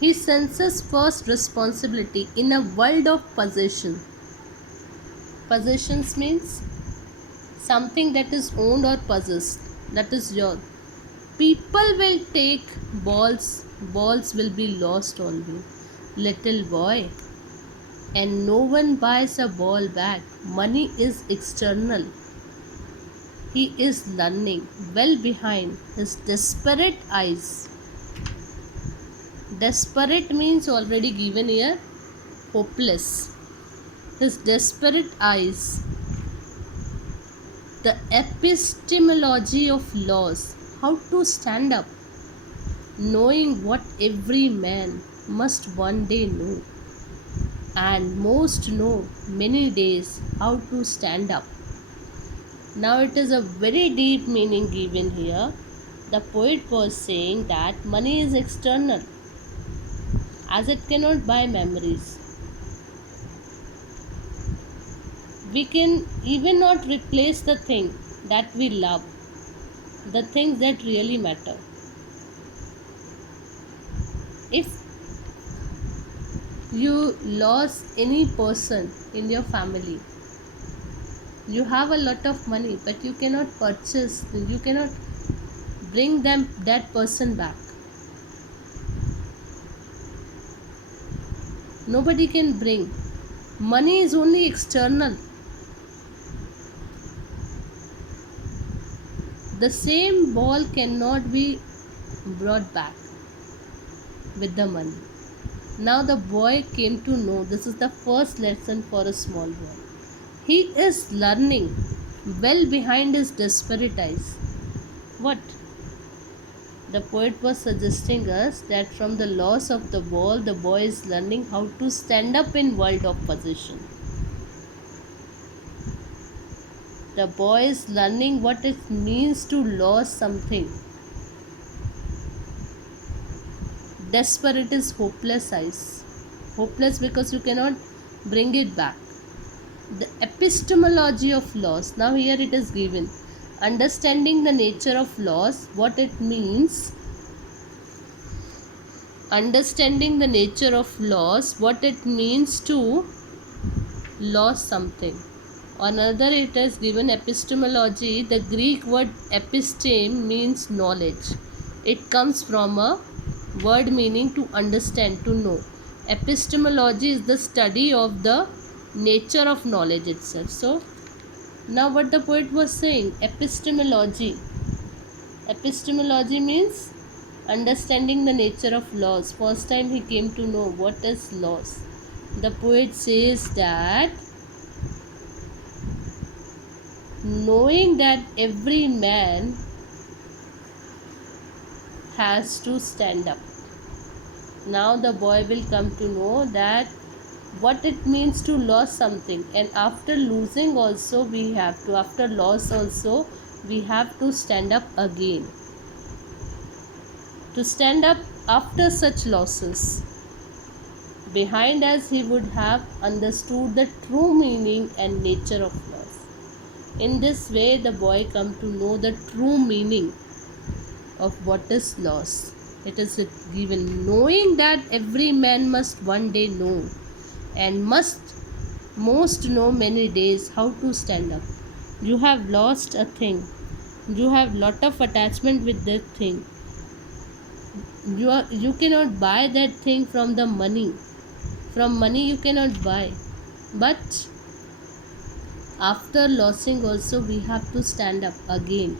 He senses first responsibility in a world of possession. Possessions means something that is owned or possessed, that is yours. People will take balls, balls will be lost on you, little boy, and no one buys a ball back. Money is external. He is learning well behind his desperate eyes. Desperate means already given here, hopeless. His desperate eyes. The epistemology of laws, how to stand up, knowing what every man must one day know, and most know many days how to stand up. Now it is a very deep meaning given here. The poet was saying that money is external as it cannot buy memories. We can even not replace the thing that we love, the things that really matter. If you lost any person in your family, you have a lot of money, but you cannot purchase, you cannot bring that person back. Nobody can bring. Money is only external. The same ball cannot be brought back with the money. Now the boy came to know, this is the first lesson for a small boy. He is learning well behind his desperate eyes. What? The poet was suggesting us that from the loss of the ball, the boy is learning how to stand up in world of possession. The boy is learning what it means to lose something. Desperate is hopeless eyes. Hopeless because you cannot bring it back. The epistemology of loss. Now here it is given. Understanding the nature of loss, what it means. Understanding the nature of loss, what it means to lose something. Another it is given epistemology. The Greek word episteme means knowledge. It comes from a word meaning to understand, to know. Epistemology is the study of the nature of knowledge itself. So now what the poet was saying, epistemology. Epistemology means understanding the nature of laws. First time he came to know what is laws. The poet says that knowing that every man has to stand up. Now the boy will come to know that what it means to lose something, and after losing also we have to, after loss also we have to stand up again. To stand up after such losses. Behind us he would have understood the true meaning and nature of loss. In this way the boy come to know the true meaning of what is loss. It is given, knowing that every man must one day know, and must most know many days how to stand up. You have lost a thing. You have lot of attachment with that thing. You cannot buy that thing from the money. From money you cannot buy. But after losing also we have to stand up again.